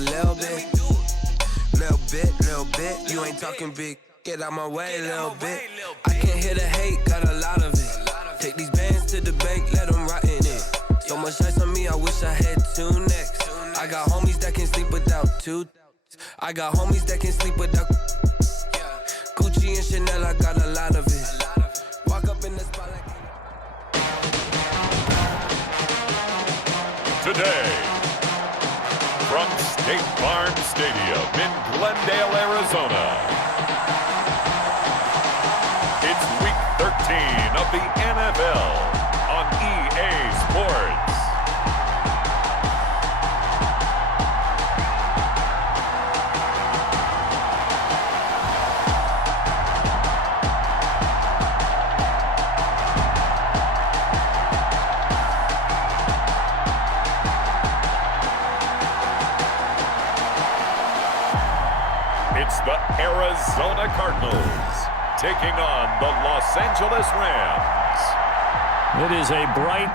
little bit. Little bit. You ain't talking big. Get out my way, little bit. I can't hear the hate, got a lot of it. Take these bands to the bank, let them rot in it. So much ice on me, I wish I had 2 necks. I got homies that can sleep without 2. I got homies that can sleep without Gucci and Chanel, I got a lot of it. Walk up in the spot like today, from State Farm Stadium in Glendale, Arizona, it's Week 13 of the NFL on EA Sports. It's the Arizona Cardinals taking on the Los Angeles Rams. It is a bright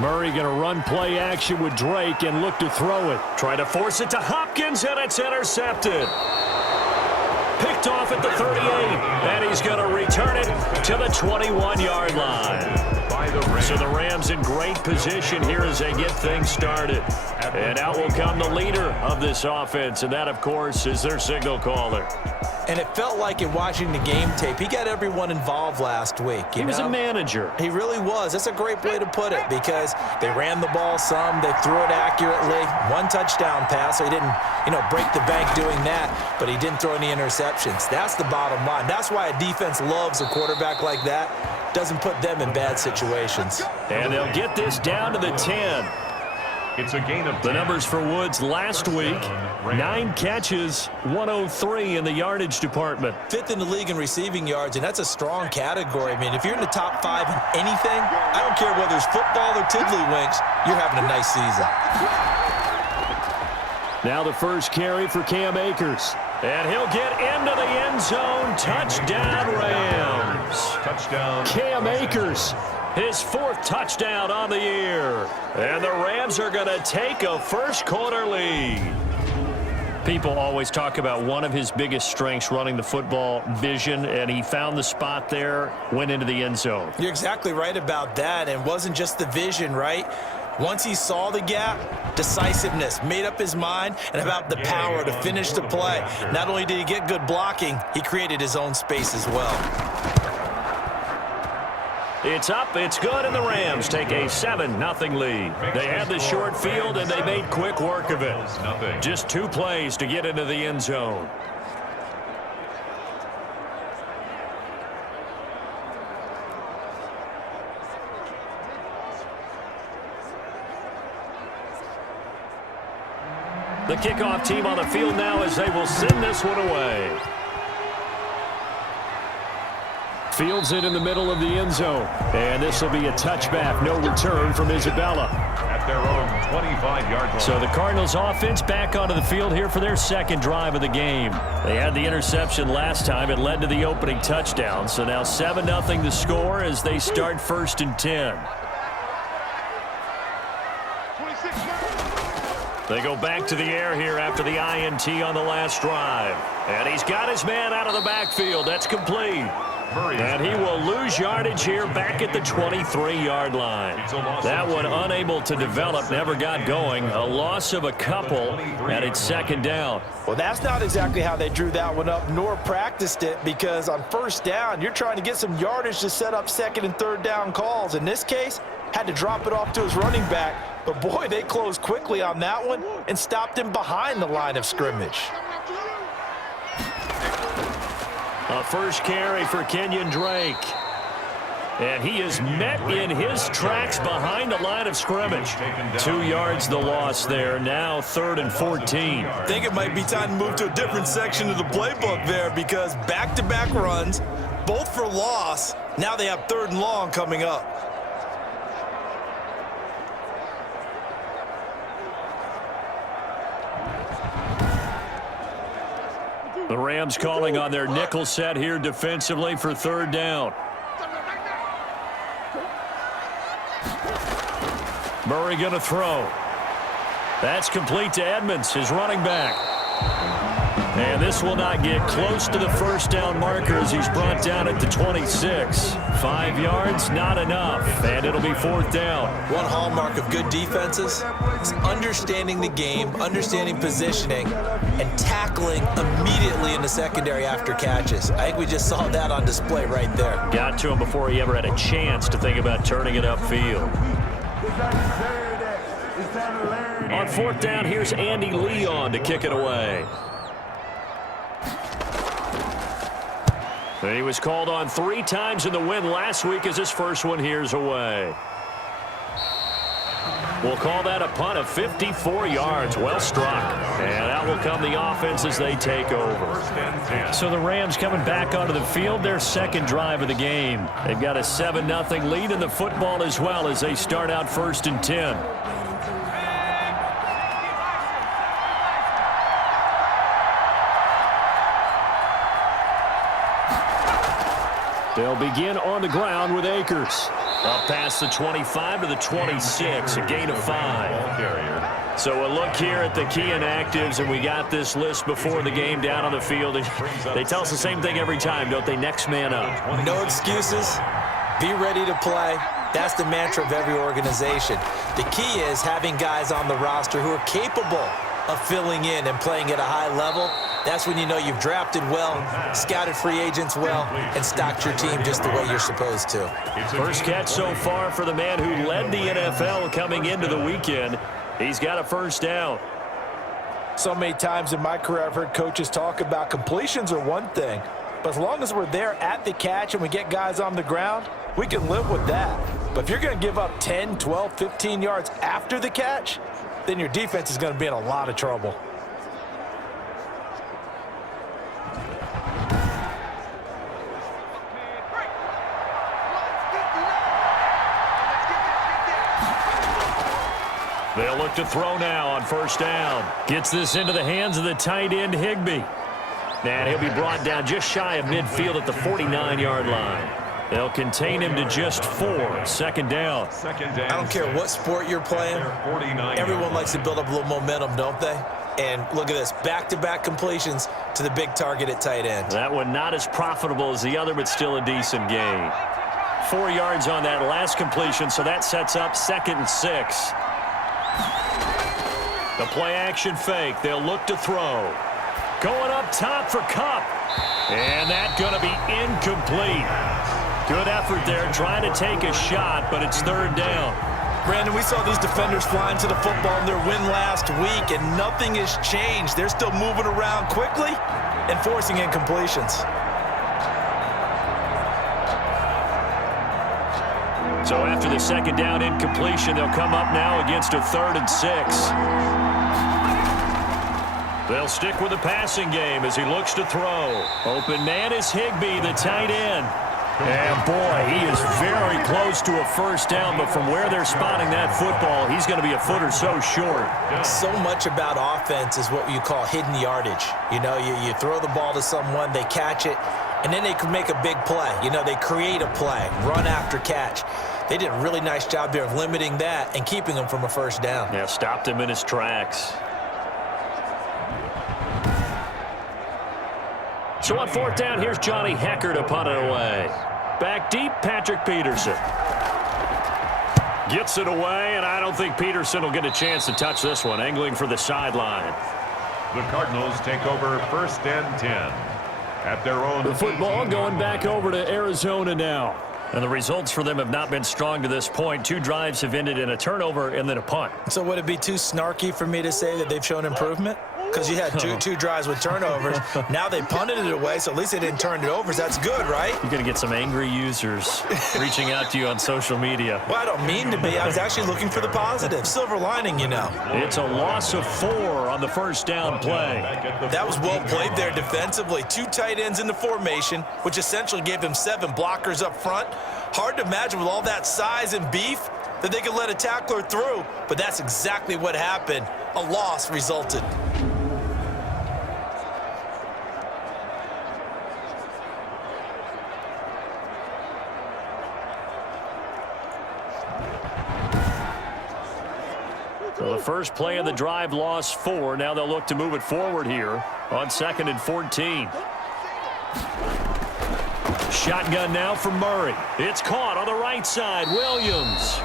Murray going to run play action with Drake and look to throw it. Try to force it to Hopkins, and it's intercepted. Picked off at the 38, and he's going to return it to the 21-yard line. So the Rams in great position here as they get things started. And out will come the leader of this offense, and that, of course, is their signal caller. And it felt like in watching the game tape, he got everyone involved last week. He was a manager. He really was. That's a great way to put it because they ran the ball some, they threw it accurately. 1 touchdown pass, so he didn't, break the bank doing that, but he didn't throw any interceptions. That's the bottom line. That's why a defense loves a quarterback like that. Doesn't put them in bad situations. And they'll get this down to the 10. It's a gain of 10. The numbers for Woods last week, 9 catches, 103 in the yardage department. 5th in the league in receiving yards, and that's a strong category. I mean, if you're in the top 5 in anything, I don't care whether it's football or tiddlywinks, you're having a nice season. Now the first carry for Cam Akers. And he'll get into the end zone. Touchdown, Rams. Touchdown. Cam Akers, his 4th touchdown on the year. And the Rams are going to take a first-quarter lead. People always talk about one of his biggest strengths running the football, vision, and he found the spot there, went into the end zone. You're exactly right about that, and it wasn't just the vision, right? Once he saw the gap, decisiveness, made up his mind, and about the power to finish the play. Not only did he get good blocking, he created his own space as well. It's up, it's good, and the Rams take a 7-0 lead. They had the short field, and they made quick work of it. Just 2 plays to get into the end zone. The kickoff team on the field now as they will send this one away. Fields it in the middle of the end zone. And this will be a touchback. No return from Isabella. At their own 25-yard line. So the Cardinals offense back onto the field here for their 2nd drive of the game. They had the interception last time. It led to the opening touchdown. So now 7-0 the score as they start 1st and 10. They go back to the air here after the INT on the last drive. And he's got his man out of the backfield. That's complete. And he will lose yardage here back at the 23-yard line. That one unable to develop, never got going. A loss of a couple, and it's 2nd down. Well, that's not exactly how they drew that one up, nor practiced it, because on 1st down, you're trying to get some yardage to set up 2nd and 3rd down calls. In this case, had to drop it off to his running back. But, boy, they closed quickly on that one and stopped him behind the line of scrimmage. A first carry for Kenyon Drake. And he is met in his tracks behind the line of scrimmage. 2 yards the loss there. Now 3rd and 14. I think it might be time to move to a different section of the playbook there because back-to-back runs, both for loss. Now they have 3rd and long coming up. The Rams calling on their nickel set here defensively for third down. Murray going to throw. That's complete to Edmonds, his running back. And this will not get close to the first down marker as he's brought down at the 26. 5 yards, not enough, and it'll be fourth down. One hallmark of good defenses is understanding the game, understanding positioning, and tackling immediately in the secondary after catches. I think we just saw that on display right there. Got to him before he ever had a chance to think about turning it upfield. On fourth down, here's Andy Leon to kick it away. He was called on 3 times in the win last week as his first one here's away. We'll call that a punt of 54 yards. Well struck. And out will come the offense as they take over. So the Rams coming back onto the field, their second drive of the game. They've got a 7-0 lead in the football as well as they start out 1st and 10. They'll begin on the ground with Akers. Up past the 25 to the 26, a gain of 5. So a look here at the key inactives, and we got this list before the game down on the field. They tell us the same thing every time, don't they? Next man up. No excuses. Be ready to play. That's the mantra of every organization. The key is having guys on the roster who are capable of filling in and playing at a high level. That's when you know you've drafted well, scouted free agents well, and stocked your team just the way you're supposed to. First catch so far for the man who led the NFL coming into the weekend. He's got a first down. So many times in my career I've heard coaches talk about completions are one thing, but as long as we're there at the catch and we get guys on the ground, we can live with that. But if you're going to give up 10, 12, 15 yards after the catch, then your defense is going to be in a lot of trouble. They'll look to throw now on first down. Gets this into the hands of the tight end, Higbee. And he'll be brought down just shy of midfield at the 49-yard line. They'll contain him to just 4. Second down. I don't care what sport you're playing. Everyone likes to build up a little momentum, don't they? And look at this, back-to-back completions to the big target at tight end. That one not as profitable as the other, but still a decent gain. 4 yards on that last completion, so that sets up 2nd and 6. The play-action fake. They'll look to throw. Going up top for Kupp. And that's going to be incomplete. Good effort there, trying to take a shot, but it's third down. Brandon, we saw these defenders flying to the football in their win last week, and nothing has changed. They're still moving around quickly and forcing incompletions. So after the second down incompletion, they'll come up now against a 3rd and 6. They'll stick with the passing game as he looks to throw. Open man is Higbee, the tight end. And boy, he is very close to a first down, but from where they're spotting that football, he's going to be a foot or so short. So much about offense is what you call hidden yardage. You know, you throw the ball to someone, they catch it, and then they can make a big play. You know, they create a play, run after catch. They did a really nice job there of limiting that and keeping him from a first down. Yeah, stopped him in his tracks. So on fourth down, here's Johnny Hekker to punt it away. Back deep, Patrick Peterson. Gets it away, and I don't think Peterson will get a chance to touch this one, angling for the sideline. The Cardinals take over 1st and 10 at their own. The football going back over to Arizona now. And the results for them have not been strong to this point. 2 drives have ended in a turnover and then a punt. So would it be too snarky for me to say that they've shown improvement? Because you had two drives with turnovers. Now they punted it away, so at least they didn't turn it over. So that's good, right? You're going to get some angry users reaching out to you on social media. Well, I don't mean to be. I was actually looking for the positive. Silver lining, you know. It's a loss of 4 on the first down play. That was well played there defensively. 2 tight ends in the formation, which essentially gave him 7 blockers up front. Hard to imagine with all that size and beef that they could let a tackler through, but that's exactly what happened. A loss resulted. So the first play of the drive lost 4. Now they'll look to move it forward here on 2nd and 14. Shotgun now for Murray. It's caught on the right side. Williams.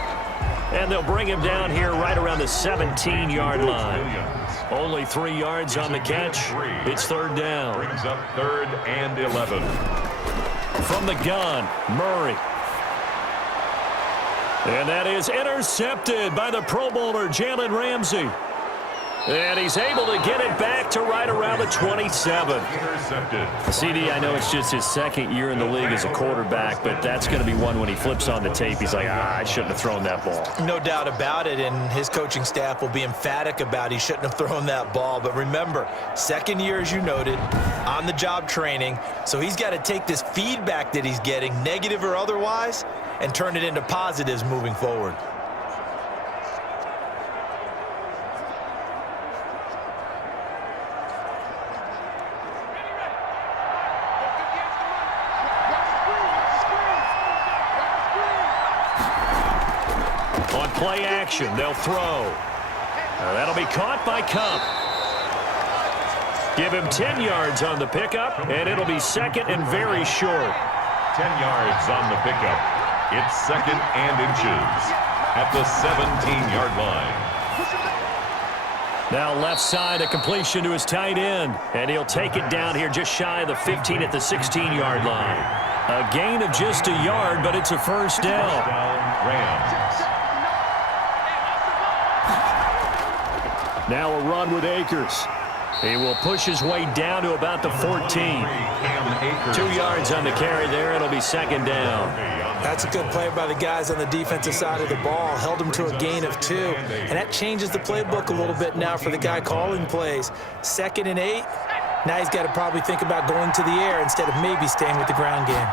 And they'll bring him down here right around the 17-yard line. Only 3 yards on the catch. It's 3rd down. Brings up 3rd and 11. From the gun, Murray. And that is intercepted by the Pro Bowler, Jalen Ramsey. And he's able to get it back to right around the 27. Intercepted. CD, I know it's just his 2nd year in the league as a quarterback, but that's going to be one when he flips on the tape. He's like, I shouldn't have thrown that ball. No doubt about it, and his coaching staff will be emphatic about he shouldn't have thrown that ball. But remember, 2nd year, as you noted, on-the-job training, so he's got to take this feedback that he's getting, negative or otherwise, and turn it into positives moving forward. Play action. They'll throw. That'll be caught by Kupp. Give him 10 yards on the pickup, and it'll be 2nd and very short. 10 yards on the pickup. It's 2nd and inches at the 17-yard line. Now left side, a completion to his tight end, and he'll take it down here just shy of the 15 at the 16-yard line. A gain of just a yard, but it's a 1st down. Rams. Now a run with Akers. He will push his way down to about the 14. 2 yards on the carry there. It'll be 2nd down. That's a good play by the guys on the defensive side of the ball. Held him to a gain of 2. And that changes the playbook a little bit now for the guy calling plays. 2nd and 8. Now he's got to probably think about going to the air instead of maybe staying with the ground game.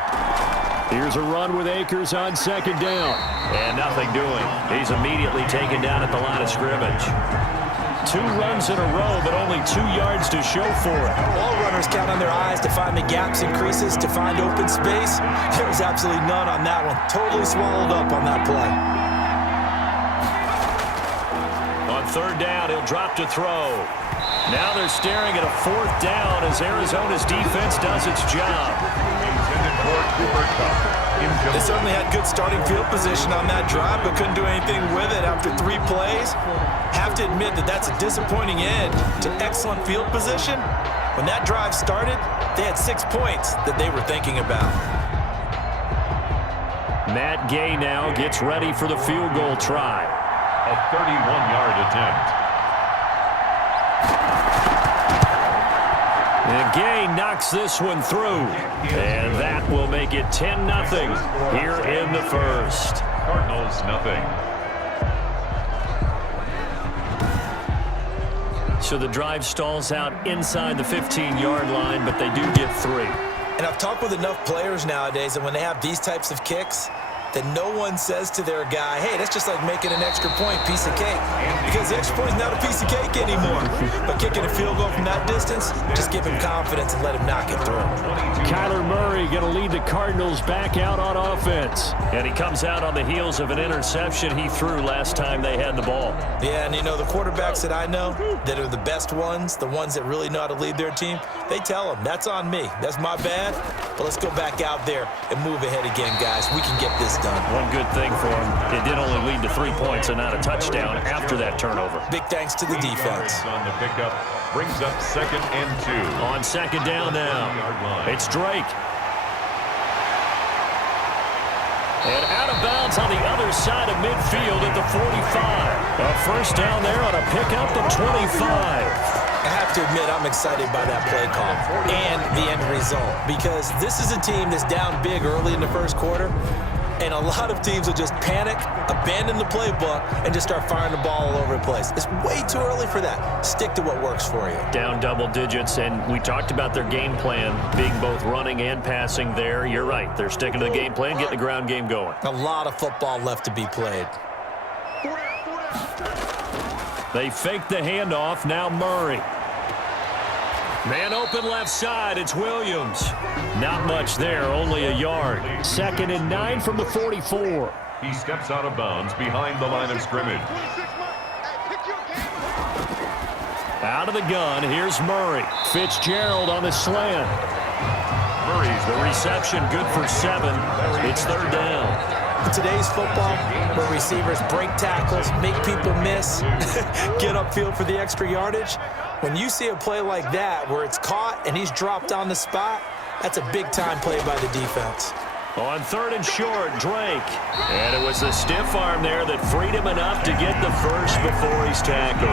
Here's a run with Akers on 2nd down. And nothing doing. He's immediately taken down at the line of scrimmage. 2 runs in a row, but only 2 yards to show for it. All runners count on their eyes to find the gaps and creases, to find open space. There was absolutely none on that one. Totally swallowed up on that play. On 3rd down, he'll drop to throw. Now they're staring at a 4th down as Arizona's defense does its job. Intended for Cooper Kupp. They certainly had good starting field position on that drive, but couldn't do anything with it after 3 plays. Have to admit that that's a disappointing end to excellent field position. When that drive started, they had 6 points that they were thinking about. Matt Gay now gets ready for the field goal try. A 31-yard attempt. And Gay knocks this one through. And that will make it 10-0 here in the 1st. Cardinals nothing. So the drive stalls out inside the 15-yard line, but they do get 3. And I've talked with enough players nowadays, and when they have these types of kicks, that no one says to their guy, hey, that's just like making an extra point, piece of cake. Because the extra point is not a piece of cake anymore. But kicking a field goal from that distance, just give him confidence and let him knock it through. Kyler Murray going to lead the Cardinals back out on offense. And he comes out on the heels of an interception he threw last time they had the ball. Yeah, and you know, the quarterbacks that I know that are the best ones, the ones that really know how to lead their team, they tell them, that's on me. That's my bad. But let's go back out there and move ahead again, guys. We can get this done. One good thing for him, it did only lead to 3 points and not a touchdown after that turnover. Big thanks to the defense. On the pickup, brings up 2nd and 2. On 2nd down now, it's Drake. And out of bounds on the other side of midfield at the 45. A 1st down there on a pickup of 25. I have to admit, I'm excited by that play call and the end result, because this is a team that's down big early in the 1st quarter, and a lot of teams will just panic, abandon the playbook, and just start firing the ball all over the place. It's way too early for that. Stick to what works for you. Down double digits, and we talked about their game plan being both running and passing there. You're right. They're sticking to the game plan, getting the ground game going. A lot of football left to be played. They fake the handoff. Now Murray. Man open left side, it's Williams. Not much there, only a yard. 2nd and 9 from the 44. He steps out of bounds behind the line of scrimmage. Out of the gun, here's Murray. Fitzgerald on the slant. Murray's the reception, good for 7. It's third down. In today's football, where receivers break tackles, make people miss, get upfield for the extra yardage, when you see a play like that where it's caught and he's dropped on the spot, that's a big-time play by the defense. On 3rd and short, Drake. And it was the stiff arm there that freed him enough to get the first before he's tackled.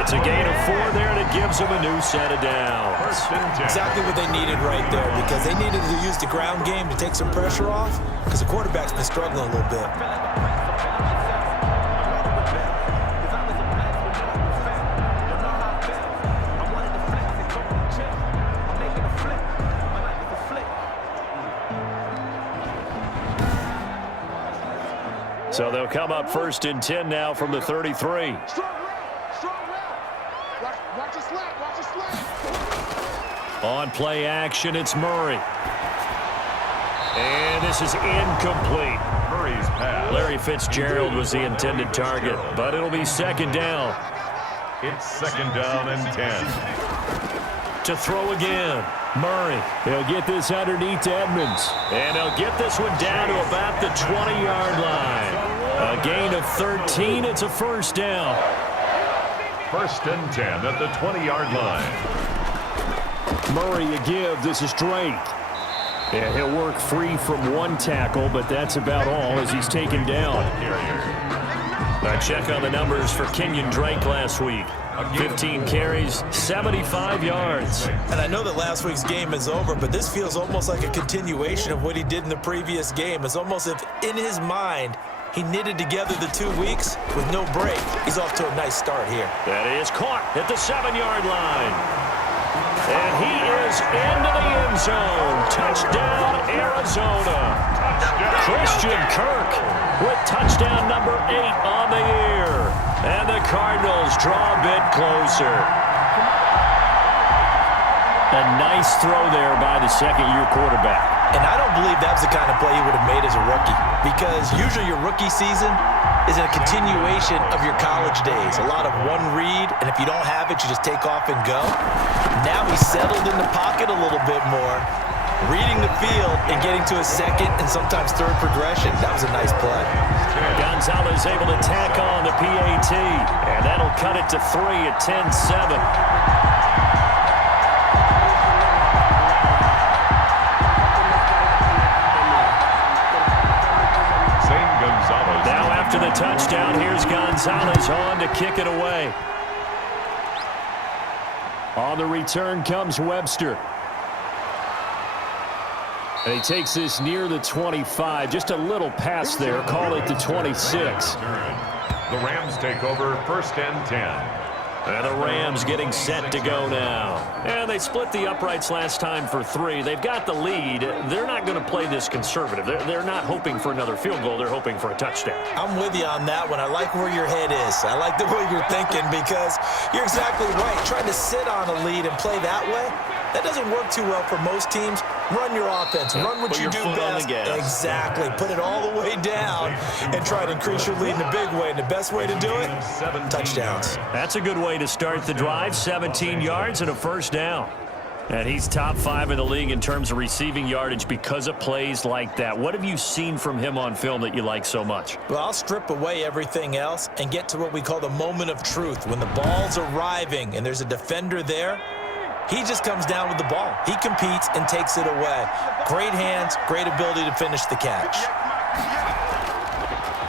It's a gain of 4 there, and it gives him a new set of downs. Exactly what they needed right there, because they needed to use the ground game to take some pressure off, because the quarterback's been struggling a little bit. So they'll come up 1st and 10 now from the 33. Strong route. Watch his slant. On play action, it's Murray. And this is incomplete. Murray's pass. Larry Fitzgerald was the intended target, but it'll be 2nd down. It's 2nd down and 10. To throw again. Murray. He'll get this underneath to Edmonds. And he'll get this one down to about the 20-yard line. A gain of 13. It's a 1st down. 1st and 10 at the 20-yard line. Murray a give. This is Drake. And he'll work free from 1 tackle, but that's about all as he's taken down. A check on the numbers for Kenyon Drake last week. 15 carries, 75 yards. And I know that last week's game is over, but this feels almost like a continuation of what he did in the previous game. It's almost as if in his mind, he knitted together the 2 weeks with no break. He's off to a nice start here. That is caught at the 7-yard line. And he is into the end zone. Touchdown, Arizona. Christian Kirk with touchdown number 8 on the year. And the Cardinals draw a bit closer. A nice throw there by the second-year quarterback. And I don't believe that was the kind of play he would have made as a rookie, because usually your rookie season is a continuation of your college days. A lot of one read, and if you don't have it, you just take off and go. Now he's settled in the pocket a little bit more, reading the field and getting to a second and sometimes third progression. That was a nice play. Gonzalez able to tack on the PAT, and that'll cut it to 3 at 10-7. Now after the touchdown, here's Gonzalez on to kick it away. On the return comes Webster. And he takes this near the 25. Just a little pass there. Call it the 26. The Rams take over 1st and 10. And the Rams getting set to go now. And they split the uprights last time for 3. They've got the lead. They're not going to play this conservative. They're not hoping for another field goal. They're hoping for a touchdown. I'm with you on that one. I like where your head is. I like the way you're thinking, because you're exactly right. Trying to sit on a lead and play that way, that doesn't work too well for most teams. Run your offense. Run what you do best. Exactly. Put it all the way down and try to increase your lead in a big way. And the best way to do it, touchdowns. That's a good way to start the drive. 17 yards and a 1st down. And he's top 5 in the league in terms of receiving yardage because of plays like that. What have you seen from him on film that you like so much? Well, I'll strip away everything else and get to what we call the moment of truth. When the ball's arriving and there's a defender there, he just comes down with the ball. He competes and takes it away. Great hands, great ability to finish the catch.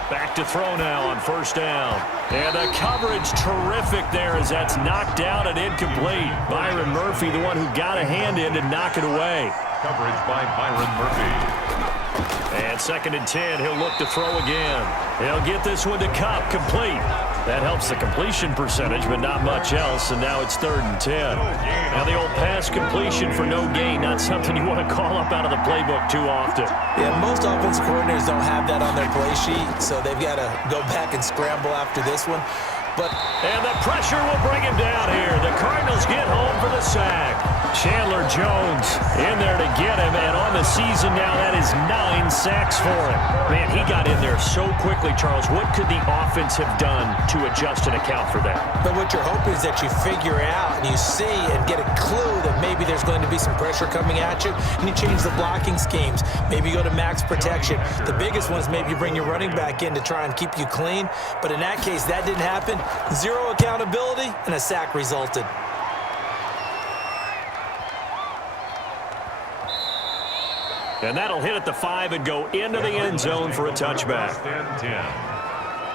Back to throw now on 1st down. And the coverage terrific there as that's knocked out and incomplete. Byron Murphy, the one who got a hand in to knock it away. Coverage by Byron Murphy. And 2nd and 10, he'll look to throw again. He'll get this one to Kupp, complete. That helps the completion percentage, but not much else, and now it's 3rd and 10. Now the old pass completion for no gain, not something you want to call up out of the playbook too often. Yeah, most offensive coordinators don't have that on their play sheet, so they've got to go back and scramble after this one. And the pressure will bring him down here. The Cardinals get home for the sack. Chandler Jones in there to get him, and on the season now, that is 9 sacks for him. Man, he got in there so quickly, Charles. What could the offense have done to adjust and account for that? But what you're hoping is that you figure out and you see and get a clue that maybe there's going to be some pressure coming at you, and you change the blocking schemes. Maybe you go to max protection. The biggest one is maybe you bring your running back in to try and keep you clean. But in that case, that didn't happen. 0 accountability, and a sack resulted. And that'll hit at the 5 and go into the end zone for a touchback.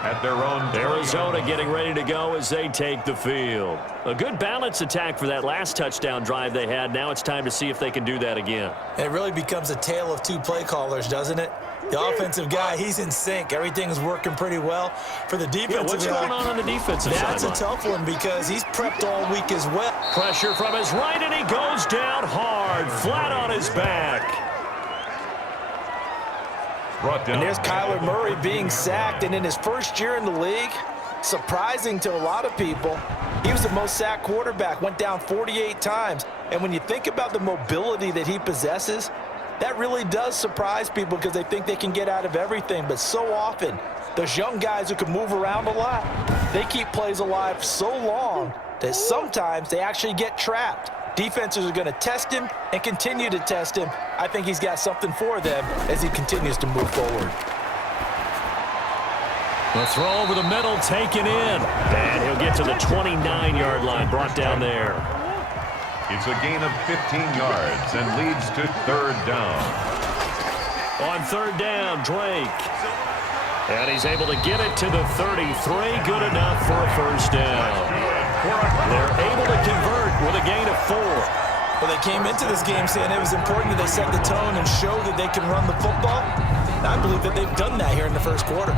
At their own Arizona getting ready to go as they take the field. A good balanced attack for that last touchdown drive they had. Now it's time to see if they can do that again. And it really becomes a tale of 2 play callers, doesn't it? The offensive guy, he's in sync. Everything's working pretty well. For the defensive what's guy, going on the defensive side? That's a tough one because he's prepped all week as well. Pressure from his right, and he goes down hard, flat on his back. And there's Kyler Murray being sacked, and in his first year in the league, surprising to a lot of people, he was the most sacked quarterback, went down 48 times. And when you think about the mobility that he possesses, that really does surprise people because they think they can get out of everything. But so often, those young guys who can move around a lot, they keep plays alive so long that sometimes they actually get trapped. Defenses are going to test him and continue to test him. I think he's got something for them as he continues to move forward. The throw over the middle, taken in. And he'll get to the 29-yard line, brought down there. It's a gain of 15 yards and leads to 3rd down. On 3rd down, Drake. And he's able to get it to the 33. Good enough for a 1st down. They're able to convert with a gain of 4. Well, they came into this game saying it was important that they set the tone and show that they can run the football. And I believe that they've done that here in the first quarter.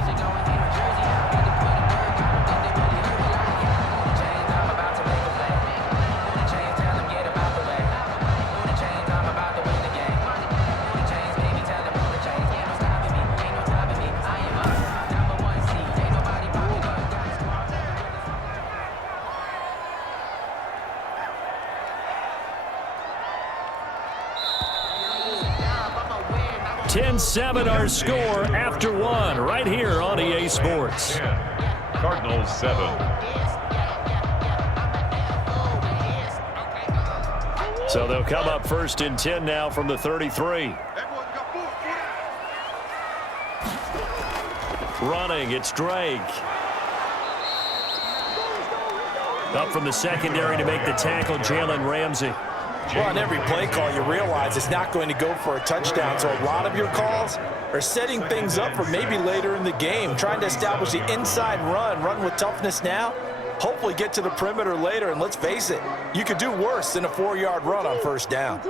Seven our score after 1 right here on EA Sports. Cardinals 7. So they'll come up 1st and 10 now from the 33. Running, it's Drake. Up from the secondary to make the tackle, Jalen Ramsey. Well, on every play call, you realize it's not going to go for a touchdown. So a lot of your calls are setting things up for maybe later in the game, trying to establish the inside run with toughness now, hopefully get to the perimeter later. And let's face it, you could do worse than a 4-yard run on 1st down.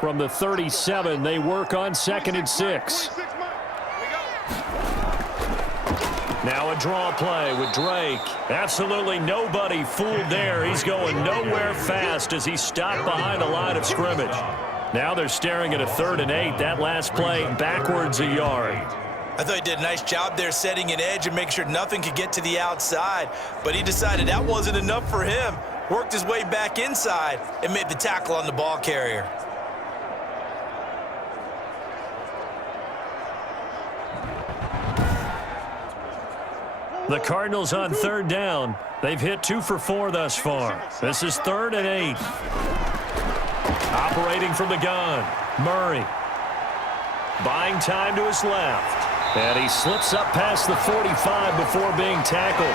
From the 37, they work on 2nd and 6. Now a draw play with Drake. Absolutely nobody fooled there. He's going nowhere fast as he stopped behind the line of scrimmage. Now they're staring at a 3rd and 8. That last play backwards a yard. I thought he did a nice job there setting an edge and making sure nothing could get to the outside. But he decided that wasn't enough for him. Worked his way back inside and made the tackle on the ball carrier. The Cardinals on 3rd down. They've hit 2 for 4 thus far. This is 3rd and 8. Operating from the gun, Murray. Buying time to his left. And he slips up past the 45 before being tackled.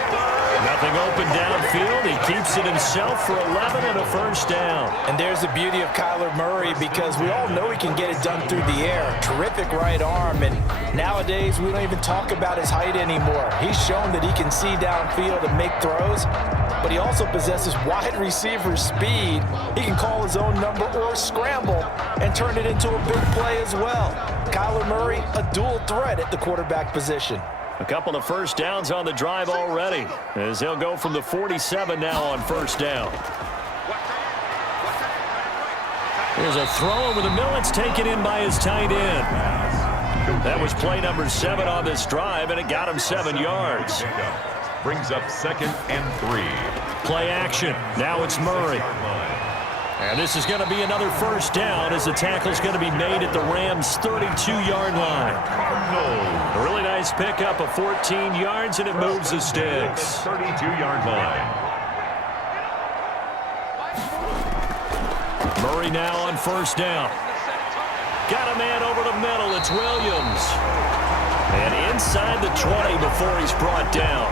Nothing open downfield. He keeps it himself for 11 and a 1st down. And there's the beauty of Kyler Murray because we all know he can get it done through the air. Terrific right arm. And nowadays, we don't even talk about his height anymore. He's shown that he can see downfield and make throws. But he also possesses wide receiver speed. He can call his own number or scramble and turn it into a big play as well. Kyler Murray, a dual threat at the quarterback position. A couple of 1st downs on the drive already as he'll go from the 47 now on 1st down. There's a throw over the middle. It's taken in by his tight end. That was play number 7 on this drive, and it got him 7 yards. brings up 2nd and 3. Play action. Now it's Murray. And this is going to be another first down as the tackle's going to be made at the Rams' 32-yard line. A really nice pickup of 14 yards, and it moves the sticks. 32-yard line. Murray now on first down. Got a man over the middle. It's Williams. And inside the 20 before he's brought down.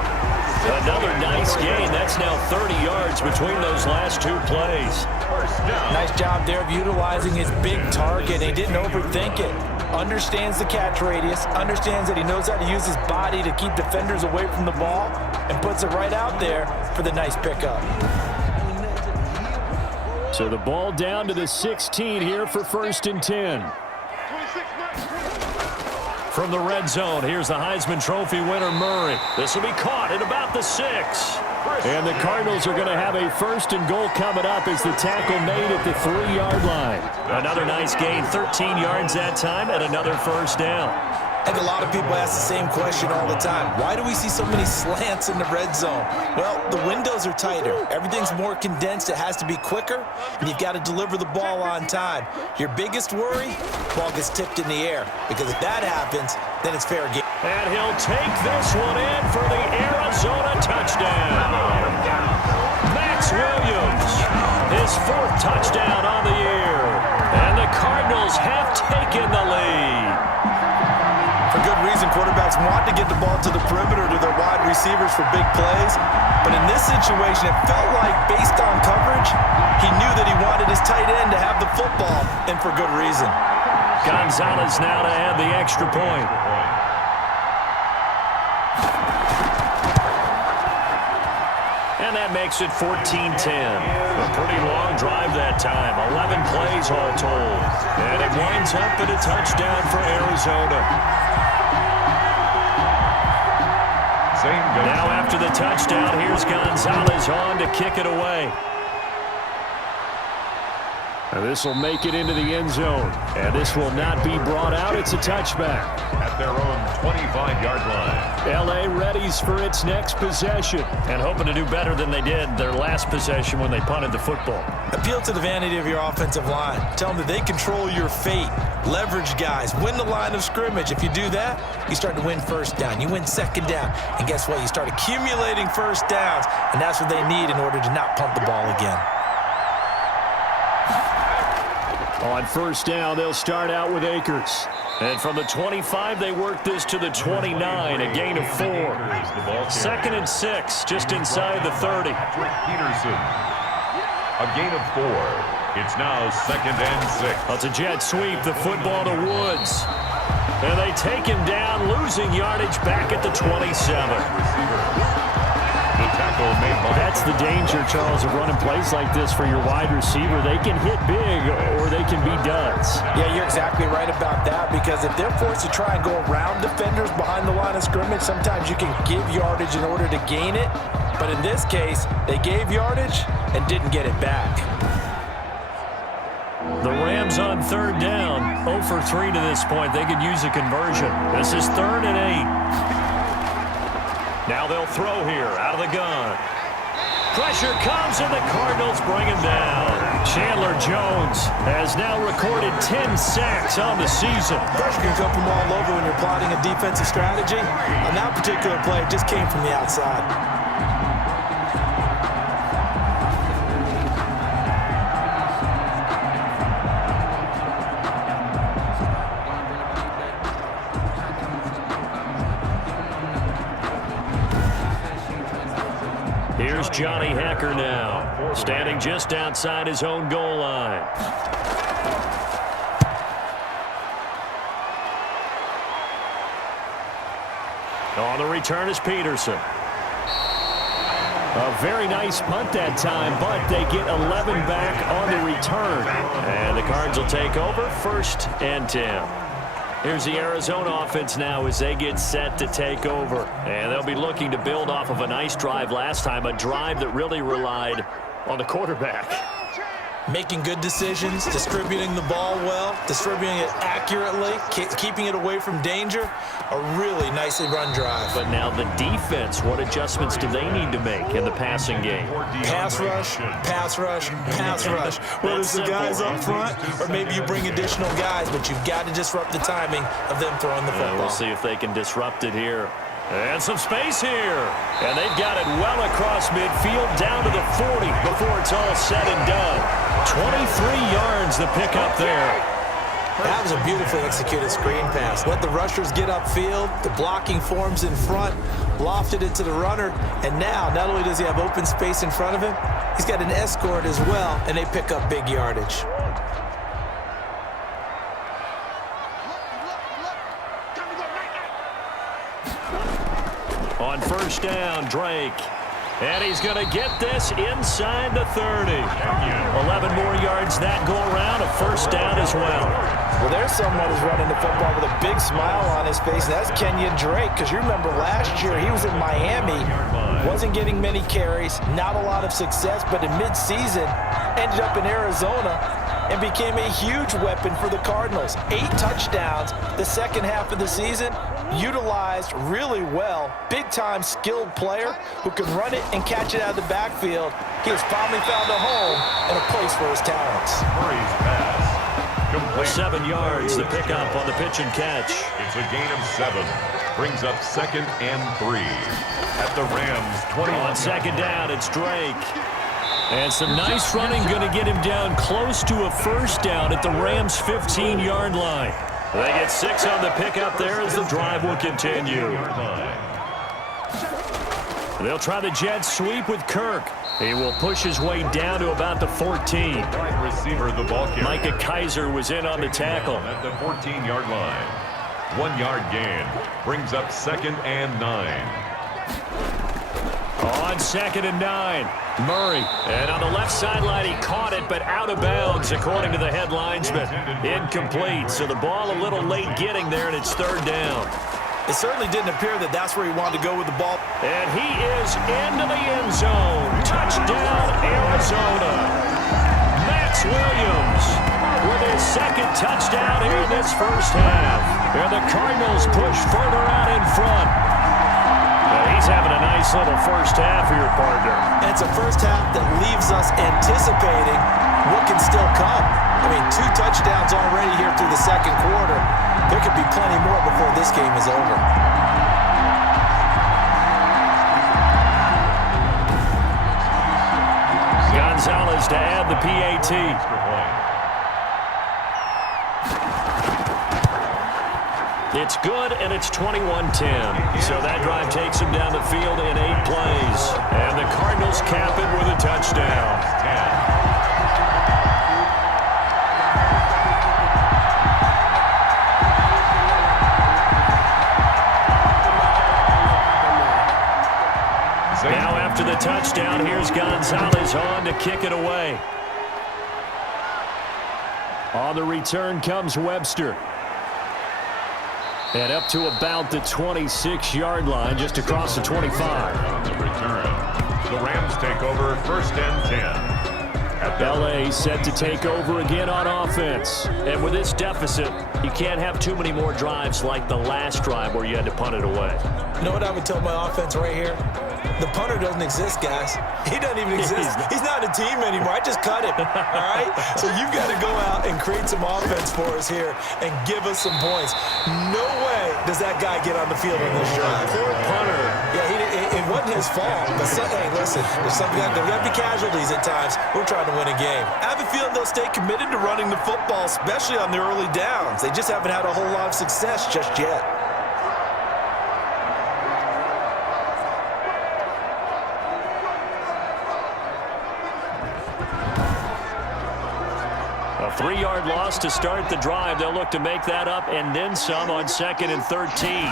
Another nice gain. That's now 30 yards between those last two plays. Nice job there of utilizing his big target. He didn't overthink it. Understands the catch radius. Understands that he knows how to use his body to keep defenders away from the ball. And puts it right out there for the nice pickup. So the ball down to the 16 here for 1st and 10. From the red zone, here's the Heisman Trophy winner, Murray. This will be caught at about the 6. And the Cardinals are going to have a 1st and goal coming up as the tackle made at the 3-yard line. Another nice gain, 13 yards that time, and another first down. I think a lot of people ask the same question all the time. Why do we see so many slants in the red zone? Well, the windows are tighter. Everything's more condensed. It has to be quicker, and you've got to deliver the ball on time. Your biggest worry, ball gets tipped in the air, because if that happens, then it's fair game. And he'll take this one in for the Arizona touchdown. Max Williams, his 4th touchdown on the year. And the Cardinals have taken the lead. For good reason, quarterbacks want to get the ball to the perimeter to their wide receivers for big plays. But in this situation, it felt like, based on coverage, he knew that he wanted his tight end to have the football, and for good reason. Gonzalez now to add the extra point. And that makes it 14-10. A pretty long drive that time. 11 plays all told. And it winds up in a touchdown for Arizona. Now after the touchdown, here's Gonzalez on to kick it away. And this will make it into the end zone. And this will not be brought out. It's a touchback. At their own 25-yard line. L.A. readies for its next possession. And hoping to do better than they did their last possession when they punted the football. Appeal to the vanity of your offensive line. Tell them that they control your fate. Leverage guys. Win the line of scrimmage. If you do that, you start to win first down. You win 2nd down. And guess what? You start accumulating first downs. And that's what they need in order to not punt the ball again. On first down, they'll start out with Akers. And from the 25, they work this to the 29, a gain of 4. 2nd and 6, just inside the 30. Peterson, a gain of 4. It's now 2nd and 6. That's a jet sweep, the football to Woods. And they take him down, losing yardage back at the 27. That's the danger, Charles, of running plays like this for your wide receiver. They can hit big or they can be duds. Yeah, you're exactly right about that, because if they're forced to try and go around defenders behind the line of scrimmage, sometimes you can give yardage in order to gain it. But in this case, they gave yardage and didn't get it back. The Rams on 3rd down, 0 for 3 to this point. They could use a conversion. This is 3rd and 8. Now they'll throw here, out of the gun. Pressure comes, and the Cardinals bring him down. Chandler Jones has now recorded 10 sacks on the season. Pressure can come from all over when you're plotting a defensive strategy. On that particular play, it just came from the outside. Here's Johnny Hecker now, standing just outside his own goal line. On the return is Peterson. A very nice punt that time, but they get 11 back on the return. And the Cards will take over, 1st and 10. Here's the Arizona offense now as they get set to take over. And they'll be looking to build off of a nice drive last time, a drive that really relied on the quarterback. Making good decisions, distributing the ball well, distributing it accurately, keeping it away from danger. A really nicely run drive. But now the defense, what adjustments do they need to make in the passing game? Pass rush, pass rush, pass rush. Whether it's the guys up front or maybe you bring additional guys, but you've got to disrupt the timing of them throwing the football. We'll see if they can disrupt it here. And some space here. And they've got it well across midfield down to the 40 before it's all said and done. 23 yards the pickup there. That was a beautifully executed screen pass. Let the rushers get upfield. The blocking forms in front. Lofted it to the runner. And now, not only does he have open space in front of him, he's got an escort as well, and they pick up big yardage. On first down, Drake. And he's going to get this inside the 30. 11 more yards that go around, a first down as well. Well, there's someone who's running the football with a big smile on his face, and that's Kenyon Drake, because you remember last year he was in Miami, wasn't getting many carries, not a lot of success, but in midseason ended up in Arizona and became a huge weapon for the Cardinals. 8 touchdowns the second half of the season, utilized really well. Big-time skilled player who can run it and catch it out of the backfield. He has finally found a home and a place for his talents. Murray's pass. Complete. 7 yards, the pickup on the pitch and catch. It's a gain of 7. Brings up 2nd and 3. At the Rams, 20. On second down, it's Drake. And some nice running going to get him down close to a first down at the Rams' 15-yard line. They get 6 on the pickup there as the drive will continue. They'll try the jet sweep with Kirk. He will push his way down to about the 14. Wide receiver, the ball carrier. Micah Kaiser was in on the tackle. At the 14-yard line. 1 yard gain. Brings up 2nd and 9. On 2nd and 9, Murray. And on the left sideline, he caught it, but out of bounds, according to the head linesman. Incomplete, so the ball a little late getting there, and it's 3rd down. It certainly didn't appear that that's where he wanted to go with the ball. And he is into the end zone. Touchdown, Arizona. Max Williams with his 2nd touchdown here in this first half. And the Cardinals push further out in front. He's having a nice little first half here, partner. And it's a first half that leaves us anticipating what can still come. I mean, 2 touchdowns already here through the second quarter. There could be plenty more before this game is over. Gonzalez to add the PAT. It's good, and it's 21-10. So that drive takes him down the field in 8 plays. And the Cardinals cap it with a touchdown. Now after the touchdown, here's Gonzalez on to kick it away. On the return comes Webster. And up to about the 26-yard line, just across the 25. On the return, the Rams take over 1st and 10. LA set to take over again on offense. And with this deficit, you can't have too many more drives like the last drive where you had to punt it away. You know what I would tell my offense right here? The punter doesn't exist, guys. He doesn't even exist. He's not a team anymore. I just cut him, all right? So you've got to go out and create some offense for us here and give us some points. No way does that guy get on the field in this drive. Poor punter. Yeah, it wasn't his fault. But hey, listen, there's got to be casualties at times. We're trying to win a game. I have a feeling they'll stay committed to running the football, especially on the early downs. They just haven't had a whole lot of success just yet. A 3-yard loss to start the drive. They'll look to make that up and then some on 2nd and 13.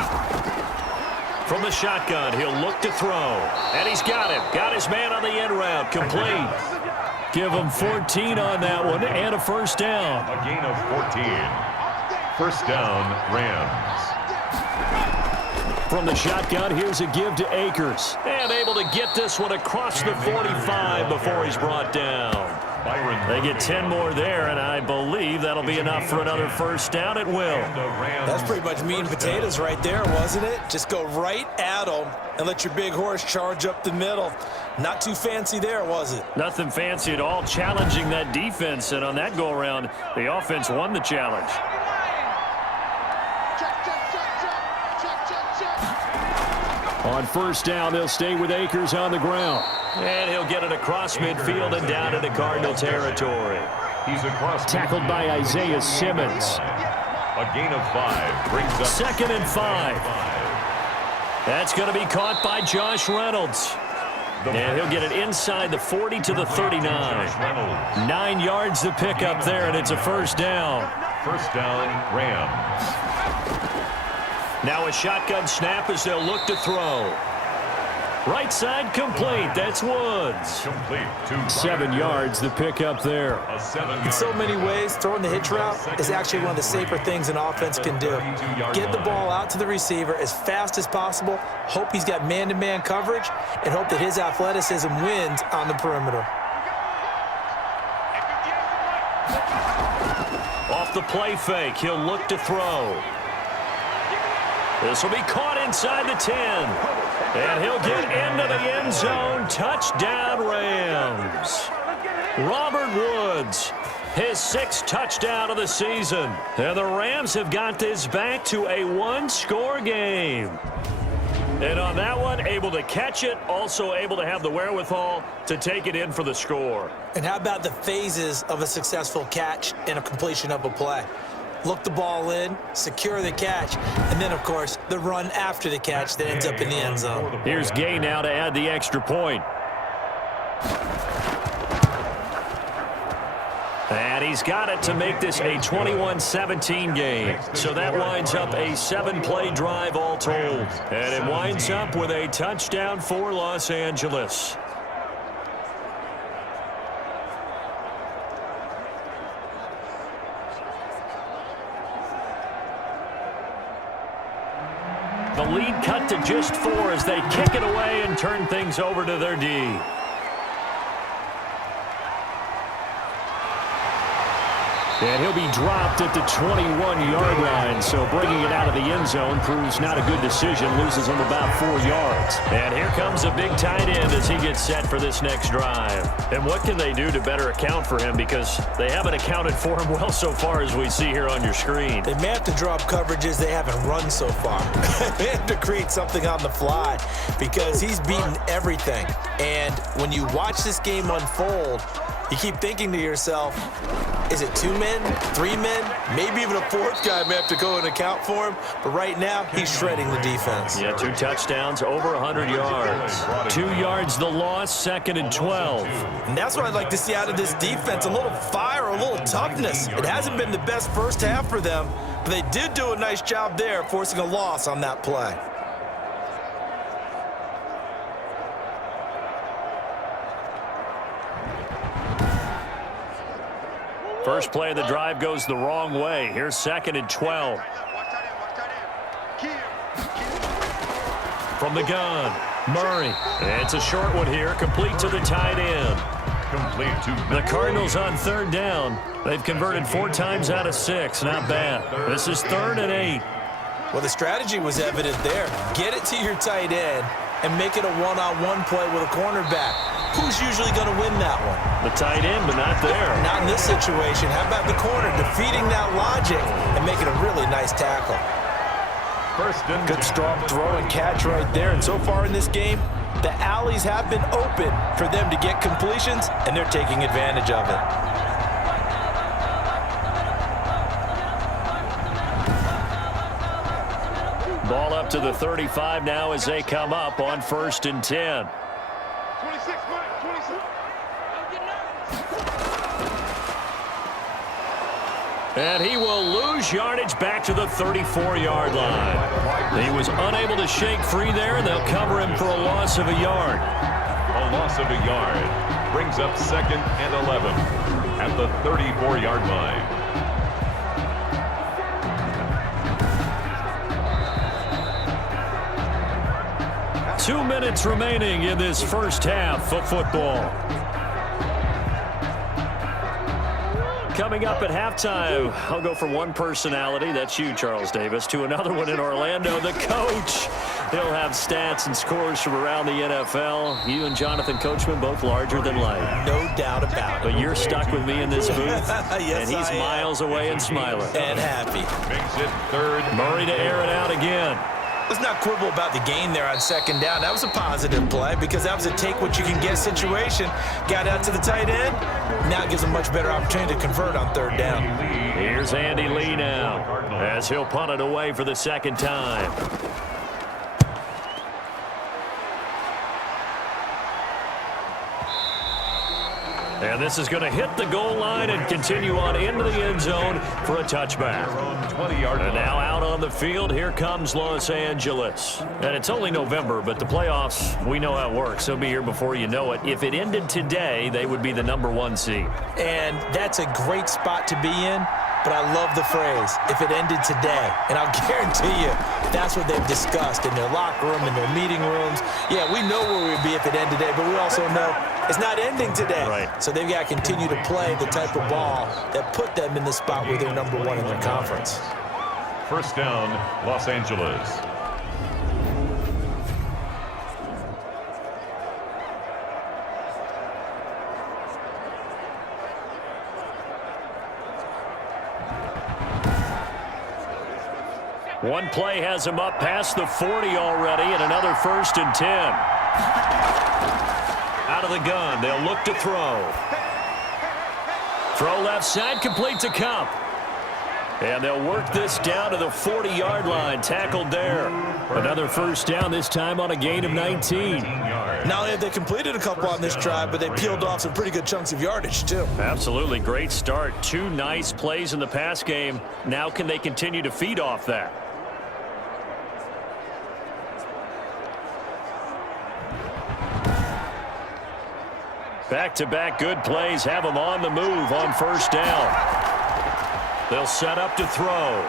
From the shotgun, he'll look to throw. And he's got him. Got his man on the end route. Complete. Give him 14 on that one and a first down. A gain of 14. First down, Rams. From the shotgun, here's a give to Akers. And able to get this one across the 45 before he's brought down. They get 10 more there, and I believe that'll be enough for another first down at will. That's pretty much meat and potatoes right there, wasn't it? Just go right at them and let your big horse charge up the middle. Not too fancy there, was it? Nothing fancy at all, challenging that defense, and on that go-around, the offense won the challenge. On first down, they'll stay with Akers on the ground. And he'll get it across midfield and down into Cardinal territory. He's across. Tackled by Isaiah Simmons. A gain of 5 brings up 2nd and 5. That's going to be caught by Josh Reynolds. And he'll get it inside the 40 to the 39. 9 yards to pick up there, and it's a first down. First down, Rams. Now a shotgun snap as they'll look to throw. Right side complete. That's Woods. Complete to 7 yards to pick up there. a 7-yard. In so many ways, throwing the hitch route is actually one of the safer things an offense can do. Get the ball out to the receiver as fast as possible, hope he's got man-to-man coverage, and hope that his athleticism wins on the perimeter. Off the play fake, he'll look to throw. This will be caught inside the 10. And he'll get into the end zone. Touchdown, Rams. Robert Woods, his 6th touchdown of the season. And the Rams have got this back to a 1-score game. And on that one, able to catch it, also able to have the wherewithal to take it in for the score. And how about the phases of a successful catch and a completion of a play? Look the ball in, secure the catch, and then, of course, the run after the catch that ends up in the end zone. Here's Gay now to add the extra point. And he's got it to make this a 21-17 game. So that winds up a 7-play drive all told. And it winds up with a touchdown for Los Angeles. The lead cut to just 4 as they kick it away and turn things over to their D. And he'll be dropped at the 21-yard line, so bringing it out of the end zone proves not a good decision, loses him about 4 yards. And here comes a big tight end as he gets set for this next drive. And what can they do to better account for him, because they haven't accounted for him well so far as we see here on your screen. They may have to drop coverages they haven't run so far. They have to create something on the fly because he's beaten everything. And when you watch this game unfold, you keep thinking to yourself, is it 2 men, 3 men, maybe even a 4th guy may have to go and account for him. But right now, he's shredding the defense. Yeah, 2 touchdowns, over 100 yards. 2 yards the loss, 2nd and 12. And that's what I'd like to see out of this defense, a little fire, a little toughness. It hasn't been the best first half for them, but they did do a nice job there, forcing a loss on that play. First play of the drive goes the wrong way. Here's 2nd and 12. From the gun, Murray. It's a short one here, complete to the tight end. Complete to The Cardinals on 3rd down. They've converted 4 times out of 6. Not bad. This is 3rd and 8. Well, the strategy was evident there. Get it to your tight end and make it a one-on-one play with a cornerback. Who's usually going to win that one? The tight end, but not there. Not in this situation. How about the corner defeating that logic and making a really nice tackle? first and Good strong throw and catch right there. And so far in this game, the alleys have been open for them to get completions, and they're taking advantage of it. Ball up to the 35 now as they come up on 1st and 10. 26, Mike, 26. And he will lose yardage back to the 34-yard line. He was unable to shake free there, and they'll cover him for a loss of a yard. a loss of a yard. Brings up 2nd and 11 at the 34-yard line. Two minutes remaining in this first half of football. Coming up at halftime, I'll go from one personality, that's you, Charles Davis, to another one in Orlando, the coach. He'll have stats and scores from around the NFL. You and Jonathan Coachman, both larger than life. No doubt about it. But you're stuck with me in this booth, Yes, and he's miles away and smiling. And happy. Makes it third. Murray to air it out again. Let's not quibble about the gain there on second down. That was a positive play because that was a take-what-you-can-get situation. Got out to the tight end. Now it gives him much better opportunity to convert on third down. Here's Andy Lee now as he'll punt it away for the second time. And this is going to hit the goal line and continue on into the end zone for a touchback. 20-yard line. And now out on the field, here comes Los Angeles. And it's only November, but the playoffs, we know how it works. They'll be here before you know it. If it ended today, they would be the #1 seed. And that's a great spot to be in. But I love the phrase, if it ended today. And I'll guarantee you, that's what they've discussed in their locker room, in their meeting rooms. Yeah, we know where we'd be if it ended today, but we also know it's not ending today. Right. So they've got to continue to play the type of ball that put them in the spot where they're #1 in their conference. First down, Los Angeles. One play has him up past the 40 already, and another 1st and 10. Out of the gun, they'll look to throw. Throw left side, complete to Kupp. And they'll work this down to the 40-yard line, tackled there. Another first down, this time on a gain of 19. Not only have they completed a couple on this drive, but they peeled off some pretty good chunks of yardage, too. Absolutely, great start. 2 nice plays in the pass game. Now can they continue to feed off that? Back-to-back good plays have them on the move on first down. They'll set up to throw.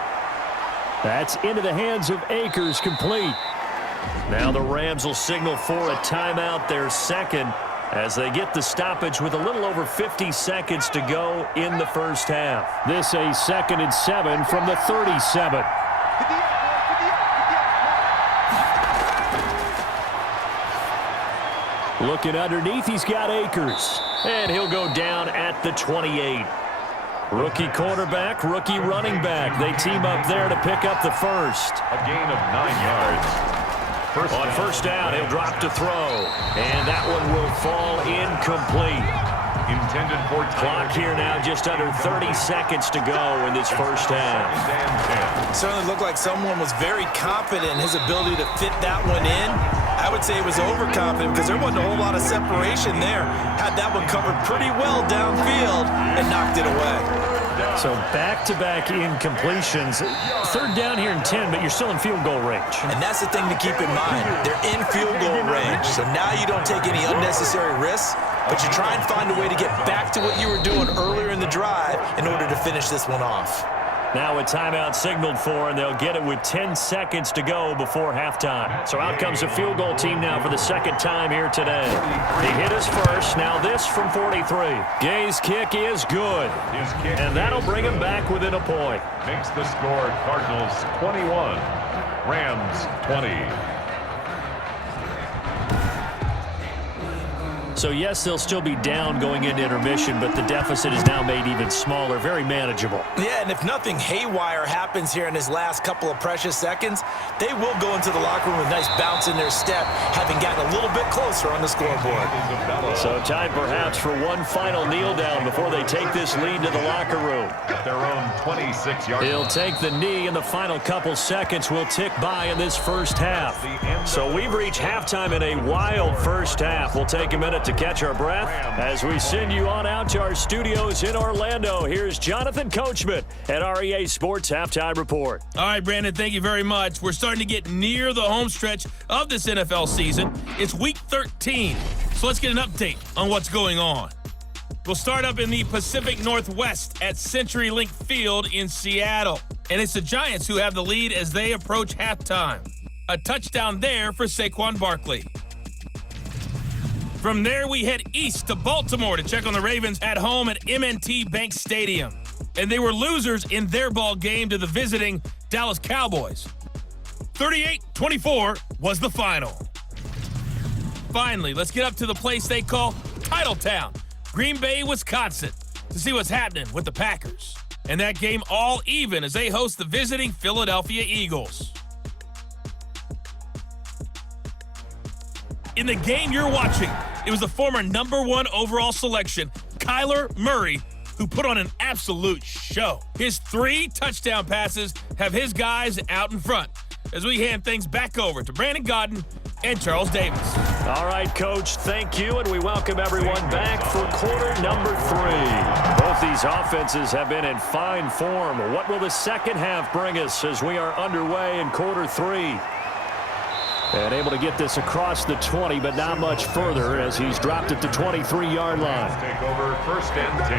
That's into the hands of Akers, complete. Now the Rams will signal for a timeout, their second, as they get the stoppage with a little over 50 seconds to go in the first half. This a 2nd and 7 from the 37. Looking underneath, he's got Akers. And he'll go down at the 28. Rookie quarterback, rookie running back. They team up there to pick up the first. A gain of 9 yards. On first down, he'll drop to throw. And that one will fall incomplete. Intended for Clock here now, just under 30 seconds to go in this first half. Certainly looked like someone was very confident in his ability to fit that one in. I would say it was overconfident because there wasn't a whole lot of separation there. Had that one covered pretty well downfield and knocked it away. So back-to-back incompletions. Third down here in 10, but you're still in field goal range. And that's the thing to keep in mind. They're in field goal range. So now you don't take any unnecessary risks, but you try and find a way to get back to what you were doing earlier in the drive in order to finish this one off. Now a timeout signaled for, and they'll get it with 10 seconds to go before halftime. So out comes the field goal team now for the second time here today. He hit us first. Now this from 43. Gay's kick is good. And that'll bring him back within a point. Makes the score Cardinals 21, Rams 20. So, yes, they'll still be down going into intermission, but the deficit is now made even smaller, very manageable. Yeah, and if nothing haywire happens here in his last couple of precious seconds, they will go into the locker room with a nice bounce in their step, having gotten a little bit closer on the scoreboard. So time perhaps for one final kneel down before they take this lead to the locker room. At their own 26-yard. He'll take the knee, and the final couple seconds will tick by in this first half. So we've reached halftime in a wild first half. We'll take a minute to catch our breath as we send you on out to our studios in Orlando. Here's Jonathan Coachman at REA Sports Halftime Report. All right, Brandon, thank you very much. We're starting to get near the home stretch of this NFL season. It's Week 13, so let's get an update on what's going on. We'll start up in the Pacific Northwest at CenturyLink Field in Seattle. And it's the Giants who have the lead as they approach halftime. A touchdown there for Saquon Barkley. From there, we head east to Baltimore to check on the Ravens at home at M&T Bank Stadium. And they were losers in their ball game to the visiting Dallas Cowboys. 38-24 was the final. Finally, let's get up to the place they call Titletown, Green Bay, Wisconsin, to see what's happening with the Packers. And that game all even as they host the visiting Philadelphia Eagles. In the game you're watching, it was the former #1 overall selection, Kyler Murray, who put on an absolute show. His 3 touchdown passes have his guys out in front as we hand things back over to Brandon Gaudin and Charles Davis. All right, Coach, thank you, and we welcome everyone back for quarter number 3. Both these offenses have been in fine form. What will the second half bring us as we are underway in quarter 3? And able to get this across the 20, but not much further as he's dropped it to 23-yard line. Take over first and 10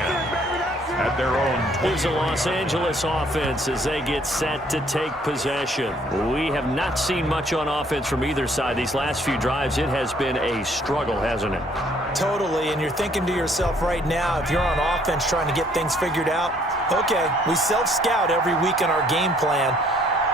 at their own 20. Here's the Los Angeles offense as they get set to take possession. We have not seen much on offense from either side. These last few drives, it has been a struggle, hasn't it? Totally, and you're thinking to yourself right now, if you're on offense trying to get things figured out, okay, we self-scout every week in our game plan.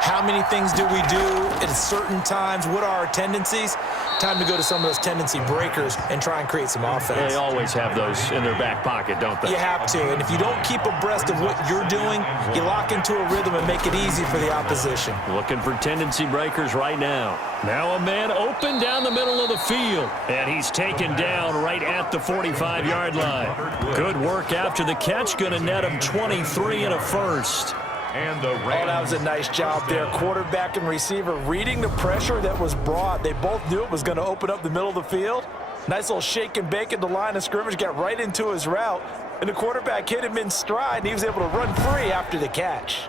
How many things do we do at certain times? What are our tendencies? Time to go to some of those tendency breakers and try and create some offense. They always have those in their back pocket, don't they? You have to, and if you don't keep abreast of what you're doing, you lock into a rhythm and make it easy for the opposition. Looking for tendency breakers right now. Now a man open down the middle of the field, and he's taken down right at the 45-yard line. Good work after the catch, going to net him 23 and a first. And the Oh, that was a nice job there. Quarterback and receiver reading the pressure that was brought. They both knew it was going to open up the middle of the field. Nice little shake and bake at the line of scrimmage, got right into his route, and the quarterback hit him in stride, and he was able to run free after the catch.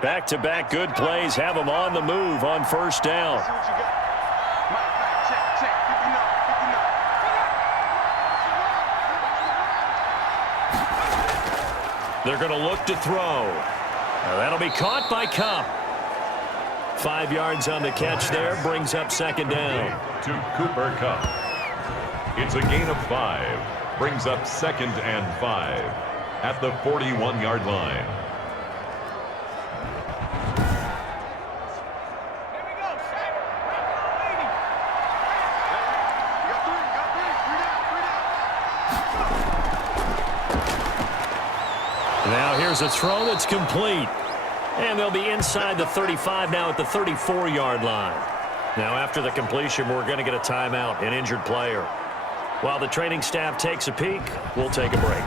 Back-to-back good plays have him on the move on first down. They're going to look to throw. That'll be caught by Kupp. 5 yards on the catch there, brings up second down. To Cooper Kupp. It's a gain of 5. Brings up second and 5 at the 41-yard line. Now here's a throw that's complete. And they'll be inside the 35 now at the 34-yard line. Now after the completion, we're going to get a timeout, an injured player. While the training staff takes a peek, we'll take a break.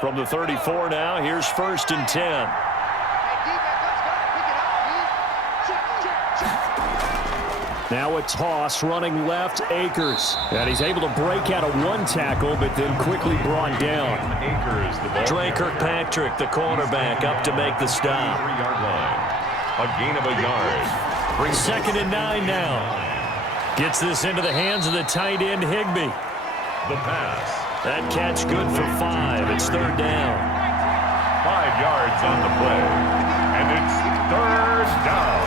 From the 34 now, here's first and 10. Now a toss running left, Akers. And he's able to break out of one tackle, but then quickly brought down. Akers, the ball. Dre Kirkpatrick, the cornerback, up to make the stop. 3-yard line. A gain of a yard. Brings Second and 9 now. Gets this into the hands of the tight end, Higbee. the pass. That catch good for 5. It's third down. 5 yards on the play. And it's third down.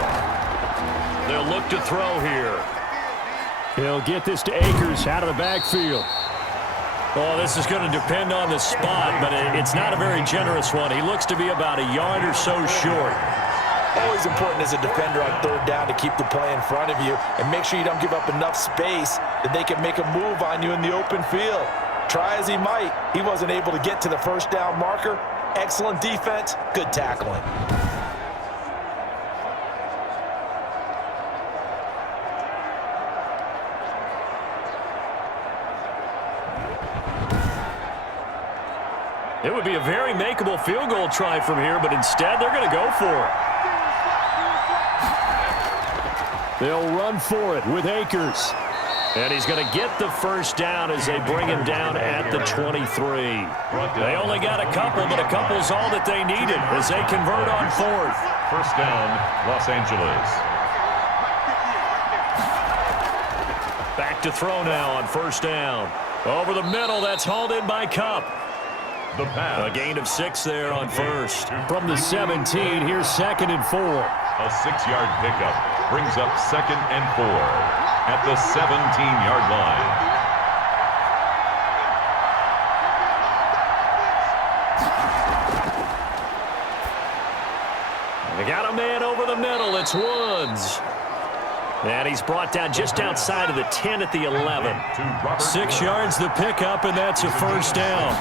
They'll look to throw here. He'll get this to Akers out of the backfield. Oh, this is going to depend on the spot, but it's not a very generous one. He looks to be about a yard or so short. Always important as a defender on third down to keep the play in front of you and make sure you don't give up enough space that they can make a move on you in the open field. Try as he might, he wasn't able to get to the first down marker. Excellent defense, good tackling. It would be a very makeable field goal try from here, but instead they're going to go for it. They'll run for it with Akers. And he's going to get the first down as they bring him down at the 23. They only got a couple, but a couple's all that they needed as they convert on fourth. First down, Los Angeles. Back to throw now on first down. Over the middle, that's hauled in by Kupp. The pass. A gain of 6 there on first. From the 17, here's 2nd and 4. A 6-yard pickup brings up 2nd and 4 at the 17-yard line. They got a man over the middle. It's Woods. And he's brought down just outside of the 10 at the 11. 6 yards the pickup, and that's a first down.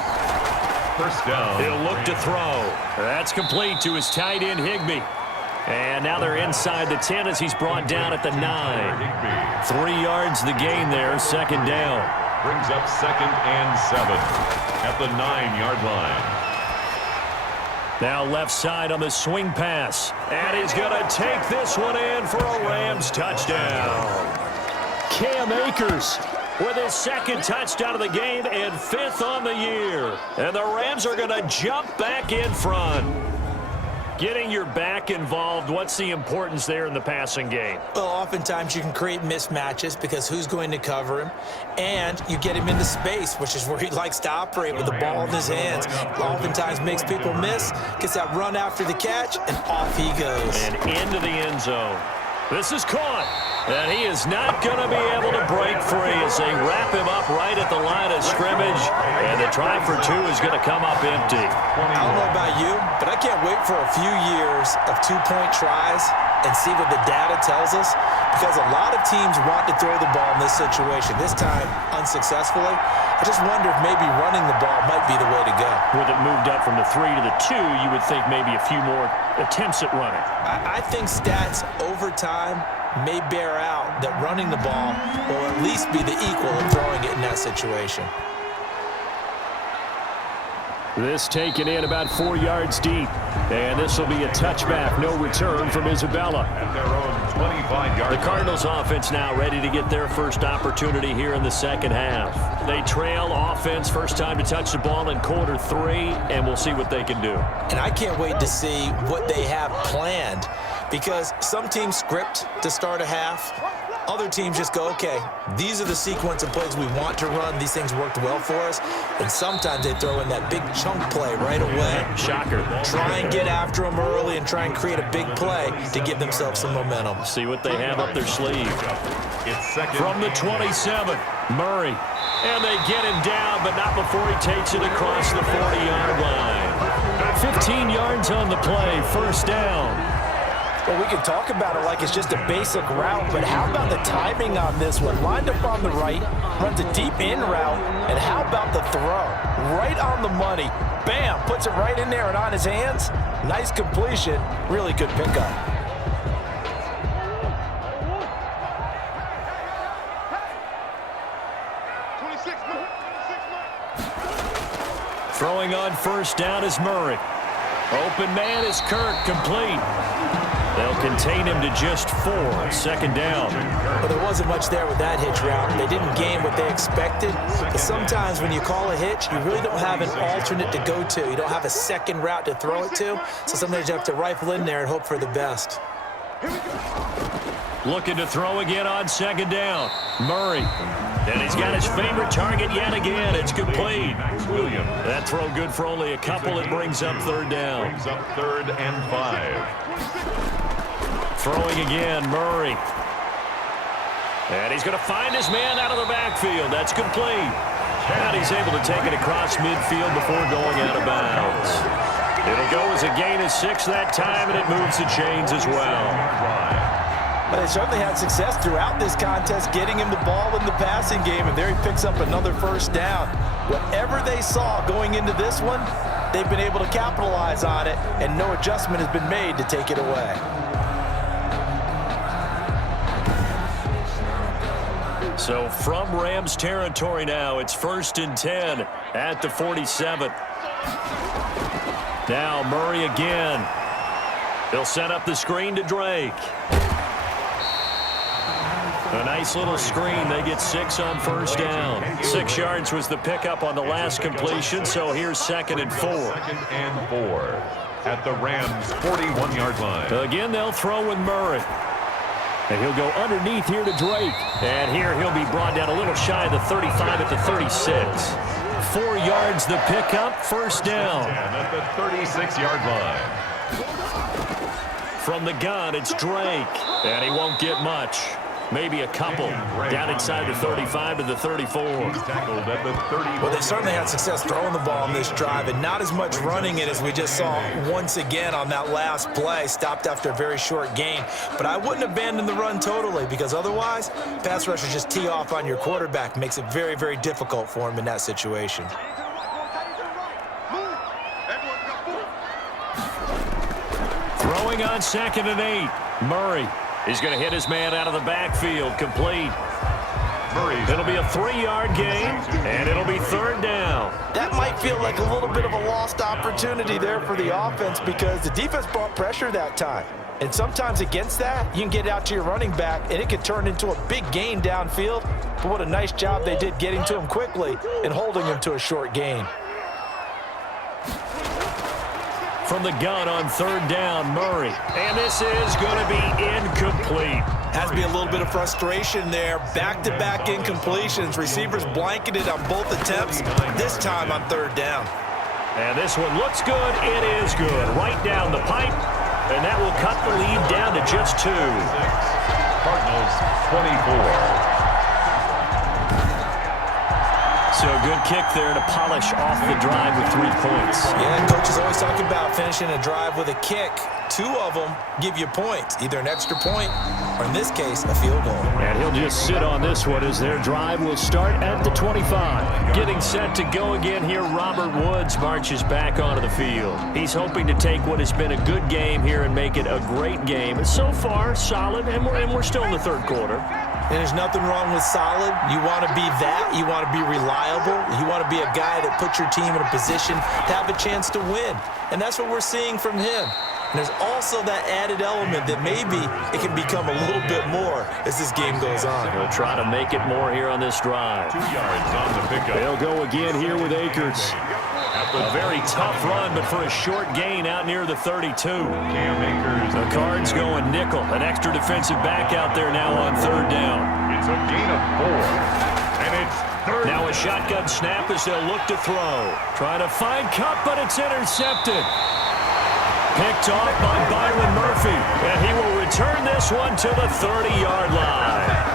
First down. He'll look to throw. That's complete to his tight end, Higbee. And now they're inside the 10 as he's brought down at the 9. 3 yards the gain there, 2nd down. Brings up 2nd and 7 at the 9-yard line. Now left side on the swing pass. And he's going to take this one in for a Rams touchdown. Cam Akers with his 2nd touchdown of the game and 5th on the year. And the Rams are going to jump back in front. Getting your back involved, what's the importance there in the passing game? Well, oftentimes you can create mismatches because who's going to cover him, and you get him into space, which is where he likes to operate with the ball in his hands. Oftentimes makes people miss, gets that run after the catch, and off he goes. And into the end zone. This is caught, and he is not going to be able to break free as they wrap him up right at the line of scrimmage, and the try for 2 is going to come up empty. I don't know about you, but I can't wait for a few years of 2-point tries and see what the data tells us, because a lot of teams want to throw the ball in this situation, this time unsuccessfully. I just wonder if maybe running the ball might be the way to go. With it moved up from the 3 to the 2, you would think maybe a few more attempts at running. I think stats over time may bear out that running the ball will at least be the equal of throwing it in that situation. This taken in about 4 yards deep. And this will be a touchback. No return from Isabella. At their own 25-yard The Cardinals offense now ready to get their first opportunity here in the second half. They trail offense, first time to touch the ball in quarter 3, and we'll see what they can do. And I can't wait to see what they have planned, because some teams script to start a half. Other teams just go, okay, these are the sequence of plays we want to run. These things worked well for us. And sometimes they throw in that big chunk play right away. Shocker. Try and get after them early and try and create a big play to give themselves some momentum. See what they have up their sleeve. It's 2nd From the 27, Murray. And they get him down, but not before he takes it across the 40-yard line. 15 yards on the play, first down. Well, we can talk about it like it's just a basic route, but how about the timing on this one? Lined up on the right, runs a deep in route, and how about the throw? Right on the money. Bam, puts it right in there and on his hands. Nice completion, really good pickup. Throwing on first down is Murray. Open man is Kirk, complete. They'll contain him to just 4, 2nd down. Well, there wasn't much there with that hitch route. They didn't gain what they expected. But sometimes when you call a hitch, you really don't have an alternate to go to. You don't have a second route to throw it to. So sometimes you have to rifle in there and hope for the best. Looking to throw again on 2nd down. Murray. And he's got his favorite target yet again. It's complete. Williams. That throw good for only a couple. It brings up 3rd down. Brings up 3rd and 5. Throwing again, Murray. And he's going to find his man out of the backfield. That's complete. And he's able to take it across midfield before going out of bounds. It'll go as a gain of 6 that time, and it moves the chains as well. But they certainly had success throughout this contest, getting him the ball in the passing game, and there he picks up another first down. Whatever they saw going into this one, they've been able to capitalize on it, and no adjustment has been made to take it away. So from Rams territory now, it's 1st and 10 at the 47. Now Murray again. He'll set up the screen to Drake. A nice little screen. They get 6 on first down. 6 yards was the pickup on the last completion, so here's 2nd and 4. 2nd and 4 at the Rams' 41-yard line. Again, they'll throw with Murray. And he'll go underneath here to Drake. And here he'll be brought down a little shy of the 35 at the 36. 4 yards the pickup, first down. At the 36-yard line. From the gun, it's Drake. And he won't get much. Maybe a couple. Down inside the 35 to the 34. Tackled at the 30. Well, they certainly had success throwing the ball on this drive and not as much running it as we just saw once again on that last play. Stopped after a very short gain. But I wouldn't abandon the run totally because otherwise, pass rushers just tee off on your quarterback. Makes it very, very difficult for him in that situation. Throwing on 2nd and 8. Murray. He's going to hit his man out of the backfield. Complete. It'll be a 3-yard gain, and it'll be 3rd down. That might feel like a little bit of a lost opportunity there for the offense because the defense brought pressure that time. And sometimes against that, you can get it out to your running back, and it could turn into a big gain downfield. But what a nice job they did getting to him quickly and holding him to a short gain. From the gun on 3rd down, Murray. And this is going to be incomplete. Has to be a little bit of frustration there. Back-to-back incompletions. Receivers blanketed on both attempts, this time on 3rd down. And this one looks good. It is good. Right down the pipe. And that will cut the lead down to just 2. Cardinals 24. So a good kick there to polish off the drive with 3 points. Yeah, coach is always talking about finishing a drive with a kick. 2 of them give you points, either an extra point or, in this case, a field goal. And he'll just sit on this one as their drive will start at the 25. Getting set to go again here, Robert Woods marches back onto the field. He's hoping to take what has been a good game here and make it a great game. So far, solid, and we're still in the 3rd quarter. And there's nothing wrong with solid. You want to be that. You want to be reliable. You want to be a guy that puts your team in a position to have a chance to win. And that's what we're seeing from him. And there's also that added element that maybe it can become a little bit more as this game goes on. He'll try to make it more here on this drive. 2 yards on the pickup. They'll go again here with Akers. A very tough run, but for a short gain out near the 32. Cam Akers. The Cards going nickel. An extra defensive back out there now on 3rd down. It's a gain of 4. And it's 3rd. Now a shotgun snap as they'll look to throw. Trying to find Kupp, but it's intercepted. Picked off by Byron Murphy. And he will return this one to the 30-yard line.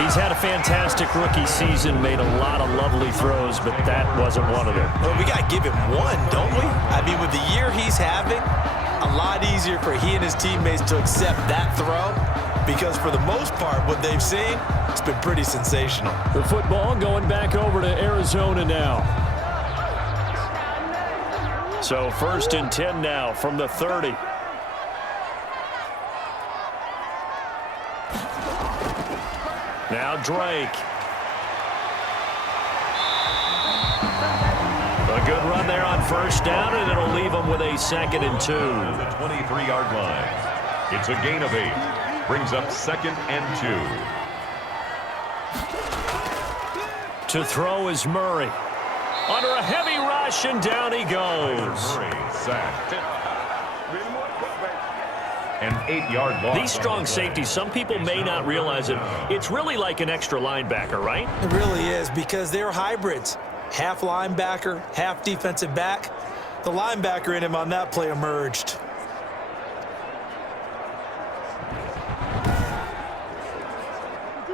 He's had a fantastic rookie season, made a lot of lovely throws, but that wasn't one of them. Well, we got to give him one, don't we? I mean, with the year he's having, a lot easier for he and his teammates to accept that throw because for the most part, what they've seen, it's been pretty sensational. The football going back over to Arizona now. So 1st and 10 now from the 30. Now Drake. A good run there on 1st down, and it'll leave them with a 2nd and 2. The 23-yard line. It's a gain of 8. Brings up 2nd and 2. To throw is Murray. Under a heavy rush, and down he goes. Murray sacked. An 8-yard loss. These strong safeties, some people may not realize it. It's really like an extra linebacker, right? It really is because they're hybrids. Half linebacker, half defensive back. The linebacker in him on that play emerged.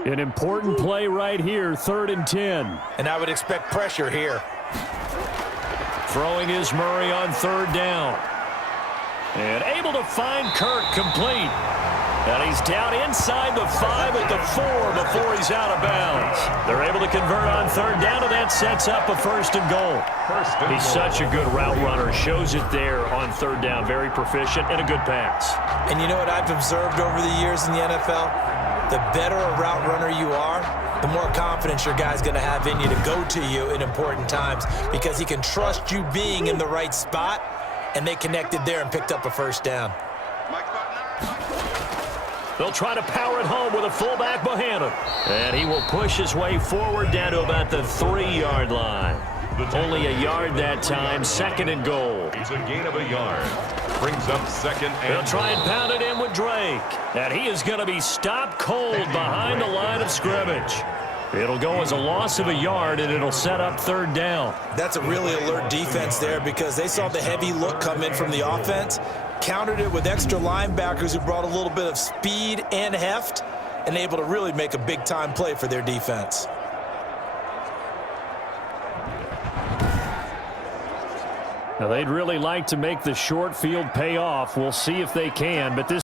An important play right here, 3rd and 10. And I would expect pressure here. Throwing is Murray on 3rd down. And able to find Kirk complete. And he's down inside the 5 at the 4 before he's out of bounds. They're able to convert on 3rd down, and that sets up a 1st and goal. He's such a good route runner. Shows it there on 3rd down. Very proficient and a good pass. And you know what I've observed over the years in the NFL? The better a route runner you are, the more confidence your guy's going to have in you to go to you in important times because he can trust you being in the right spot, and they connected there and picked up a 1st down. They'll try to power it home with a fullback behind him. And he will push his way forward down to about the 3-yard line. Only a yard that time, 2nd and goal. It's a gain of a yard. Brings up 2nd and They'll try and pound it in with Drake. And he is going to be stopped cold behind the line of scrimmage. It'll go as a loss of a yard, and it'll set up third down. That's a really alert defense there because they saw the heavy look come in from the offense, countered it with extra linebackers who brought a little bit of speed and heft, and able to really make a big-time play for their defense. Now, they'd really like to make the short field pay off. We'll see if they can, but this